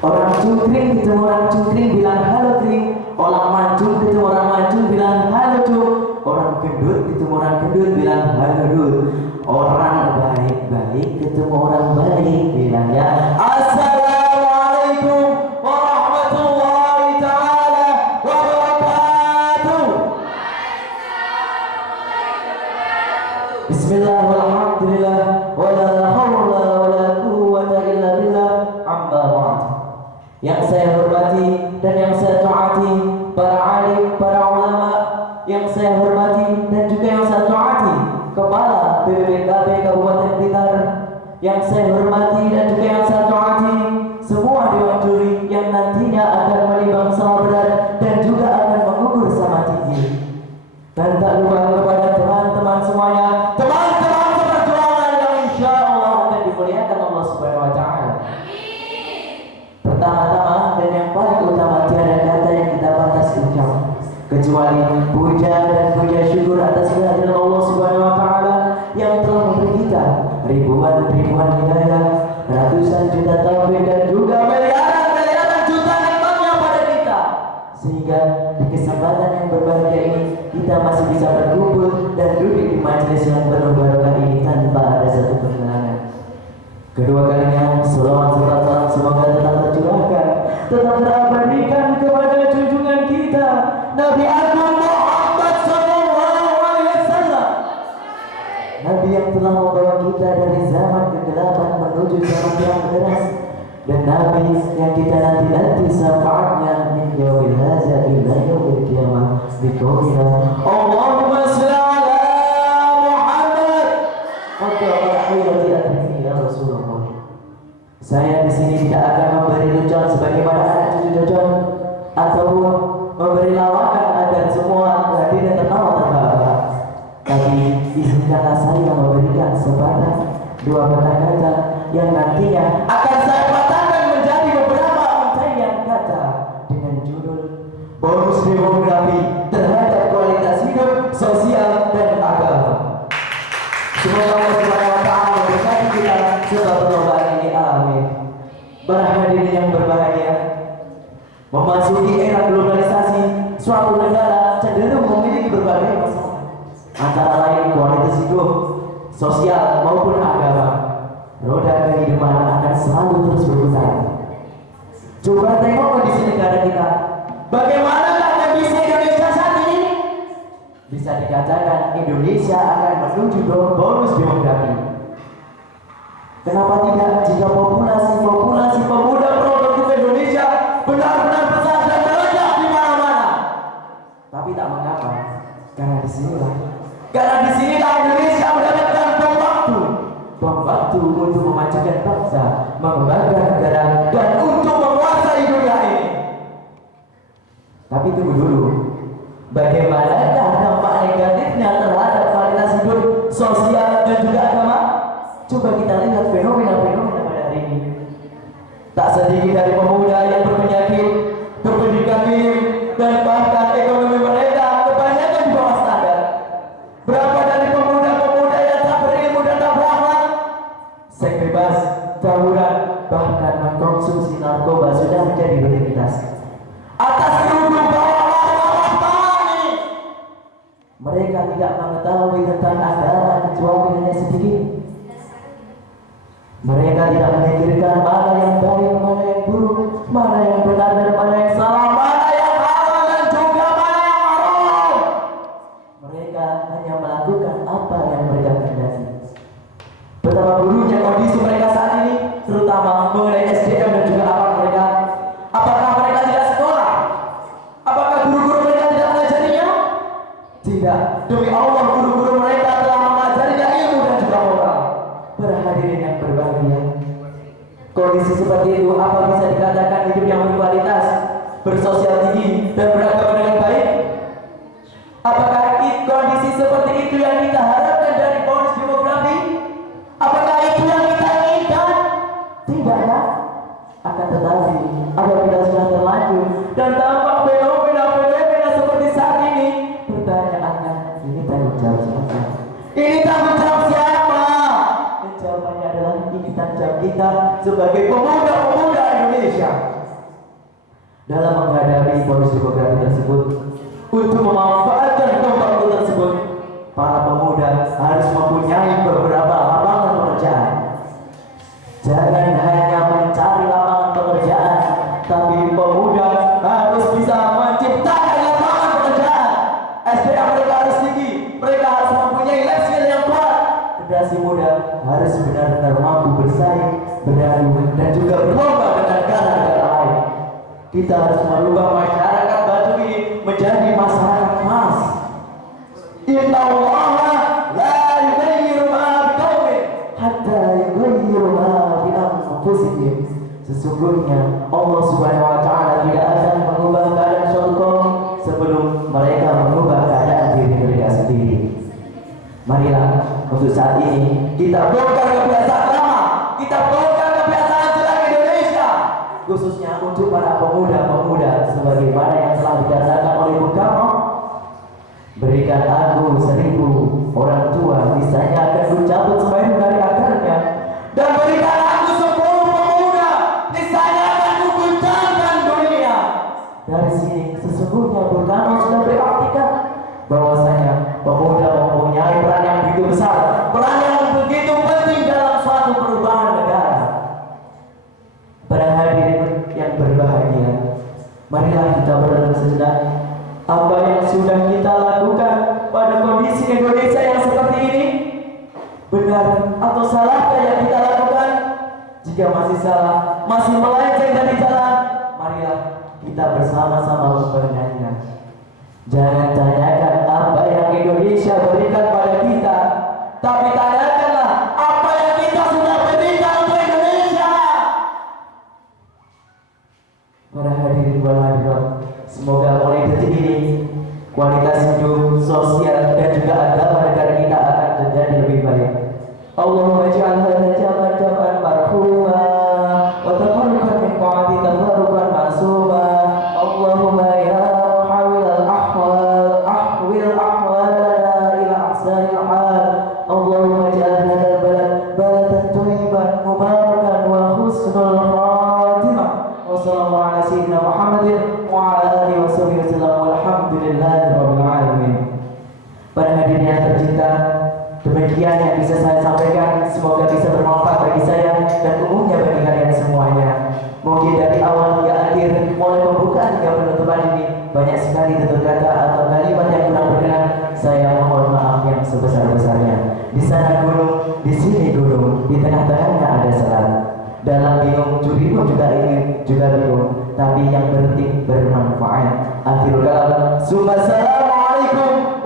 Orang cungkring ketemu orang cungkring bilang halo kring. Orang mancung ketemu orang mancung bilang halo cuk. Orang gendut ketemu orang gendut bilang halo dut. Orang baik-baik ketemu orang baik bilang ya Assalamualaikum warahmatullahi ta'ala wabarakatuh. Bismillah walhamdulillah wala hawla wala quwwata illa billah amma ba'd. Yang saya hormati dan yang saya taati para alim, para ulama, yang saya hormati dan juga yang saya taati Kepala BPKB Kabupaten Blitar, yang saya hormati dan juga yang saya taati semua dewan juri yang nantinya akan menimbang sama berat dan juga akan mengukur sama tinggi. Dan tak lupa kepada teman-teman semuanya, teman-teman seperjuangan yang insya Allah akan dimuliakan Allah Subhanahu Wa Taala. Pertama-tama dan yang paling utama tiada kata yang kita pantas ucap kecuali puja dan puja syukur atas kehadiran Allah Subhanahu Wa Taala yang telah memberi kita ribuan hidayah, ratusan juta taufik dan juga miliaran juta nikmatnya pada kita, sehingga di kesempatan yang berbahagia ini kita masih bisa berkumpul dan duduk di majelis yang penuh barokah ini tanpa ada satu penghalangan. Kedua kalinya, salawat serta salam semoga tetap tercurahkan, tetap terabadikan kepada junjungan kita Nabi Agung Muhammad SAW, Nabi yang telah membawa kita dari zaman kegelapan menuju zaman terang deras, dan Nabi yang kita nanti syafaatnya min yaumil hadza ila yaumil qiyamah biqaulina Allahumma shalli ala Muhammad wa ala alihi ya Rasulullah. Saya di sini tidak akan memberi lecuan sebagaimana anak cucu Jojon ataupun memberi lawakan agar semua hadir dan tertawa terbahak. Tapi izinkanlah saya memberikan sebatang dua kata-kata yang nantinya akan saya patahkan menjadi beberapa untaian kata dengan judul bonus demografi terhadap kualitas hidup, sosial dan agama. Semoga Allah Subhanahu Wa Taala memberkati kita setelah perlombaan ini, amin. Para hadirin yang berbahagia, memasuki era globalisasi, suatu negara cenderung memiliki berbagai masalah, antara lain kualitas hidup, sosial maupun agama. Roda kehidupan akan selalu terus berputar. Coba tengok kondisi negara kita. Bagaimanakah kondisi Indonesia saat ini? Bisa dikatakan Indonesia akan menuju bonus demografi. Kenapa tidak jika populasi pemuda produktif Indonesia benar-benar besar dan meledak di mana-mana? Tapi tak mengapa, karena disinilah Indonesia mendapatkan bom waktu untuk memajukan bangsa, mengembangkan negara, dan untuk menguasai dunia ini. Tapi tunggu dulu, bagaimanakah dampak negatifnya terhadap kualitas hidup, sosial dan juga agama? Coba kita lihat fenomena-fenomena pada hari ini. Tak sedikit dari pemuda yang berpenyakit, berpendidikan minim, dan bahkan ekonomi mereka kebanyakan di bawah standar. Berapa dari pemuda-pemuda yang tak berilmu dan tak berakhlak, seks bebas, tawuran, bahkan mengkonsumsi narkoba sudah menjadi rutinitas. Atas kerudung bawah ini, mereka tidak mengetahui tentang agama kecuali hanya sedikit. Mereka tidak memikirkan mana yang baik, mana yang buruk, mana yang benar dan mana yang salah, mana yang halal dan juga mana yang haram. Mereka hanya melakukan apa yang mereka kehendaki. Betapa buruknya kondisi mereka saat ini, terutama mengenai SDM dan juga apa mereka. Apakah mereka tidak sekolah? Apakah guru-guru mereka tidak mengajarinya? Tidak. Demi Allah, guru-guru mereka telah mengajarinya ilmu dan juga moral. Hadirin yang berbahagia, kondisi seperti itu apa bisa dikatakan hidup yang berkualitas, bersosial tinggi dan beragama dengan baik? Apakah kondisi seperti itu yang kita harapkan dari bonus demografi? Apakah itu yang kita inginkan? Tidak kan? Akan tetapi apabila sudah terlanjur dan tampak fenomena seperti saat ini, pertanyaannya, ini tanggung jawab siapa? Ini tanggung jawab siapa? Jawabannya adalah ini tanggung jawab kita sebagai pemuda-pemuda Indonesia. Indonesia. Dalam menghadapi bonus demografi tersebut, untuk memanfaatkan waktu tersebut, para pemuda harus mempunyai beberapa lapangan pekerjaan. Jangan hanya mencari lapangan pekerjaan, tapi pemuda harus bisa menciptakan lapangan pekerjaan. SDM mereka harus tinggi, mereka harus mempunyai life skill yang kuat. Generasi muda harus benar-benar mampu bersaing, beradu, dan juga berlomba dengan negara-negara lain. Kita harus merubah masyarakat Batu ini menjadi masyarakat emas. Inna Allah la yughayyiru ma biqaumin hatta yughayyiru ma bi anfusihim. Sesungguhnya Allah Subhanahu wa taala tidak akan mengubah keadaan suatu kaum sebelum mereka mengubah keadaan diri mereka sendiri. Marilah untuk saat ini kita bongkar kebiasaan lama, kita bongkar kebiasaan jelek Indonesia, khususnya untuk para pemuda-pemuda sebagaimana yang telah dikatakan oleh Bung Karno. Berikan aku 1000 orang tua, niscaya akan kucabut sebaik dari akarnya, dan berikan aku 10 pemuda, niscaya akan kuguncangkan dunia. Dari sini sesungguhnya Bung Karno sudah berartikan bahwasanya pemuda mempunyai peran yang begitu besar, peran yang begitu penting dalam suatu perubahan negara. Para hadirin yang berbahagia, marilah kita berenung sejenak. Apa yang sudah kita lakukan pada kondisi Indonesia yang seperti ini, benar atau salahkah yang kita lakukan? Jika masih salah, masih melenceng dari jalan, marilah kita bersama-sama membenarnya. Jangan tanyakan apa yang Indonesia berikan pada kita, tapi tanyakanlah apa yang kita sudah berikan untuk Indonesia. Para hadirin wal hadirat, semoga mulai detik ini kualitas hidup, sosial, dan juga agama negara kita akan menjadi lebih baik. Allahumma ja'al hadha jaman jaman marhuma wa tafarruqan min ta'ati tafarruqan ma'suma. Allahumma ya muhawil al-ahwal ahwil ahwalana ila ahsanil hal. Allahumma ja'al hadha balad baladan thayyiban mubarakan wa husnul khatimah. Wa sallallahu ala sayyidina Muhammadin wa ala alihi wa sahbihi wasallam walhamdulillahi rabbil alamin. Para hadirin yang tercinta, demikian yang bisa saya sampaikan, semoga bisa bermanfaat bagi saya dan umumnya bagi kalian semuanya. Mungkin dari awal hingga akhir, mulai pembukaan hingga penutupan ini, banyak sekali tutur kata atau kalimat yang kurang berkenan. Saya mohon maaf yang sebesar-besarnya. Di sana gunung, di sini gunung, di tengah-tengahnya ada selat. Dalam bingung, curi pun juga ingin juga bingung, tapi yang penting bermanfaat. Akhirul kalam, assalamualaikum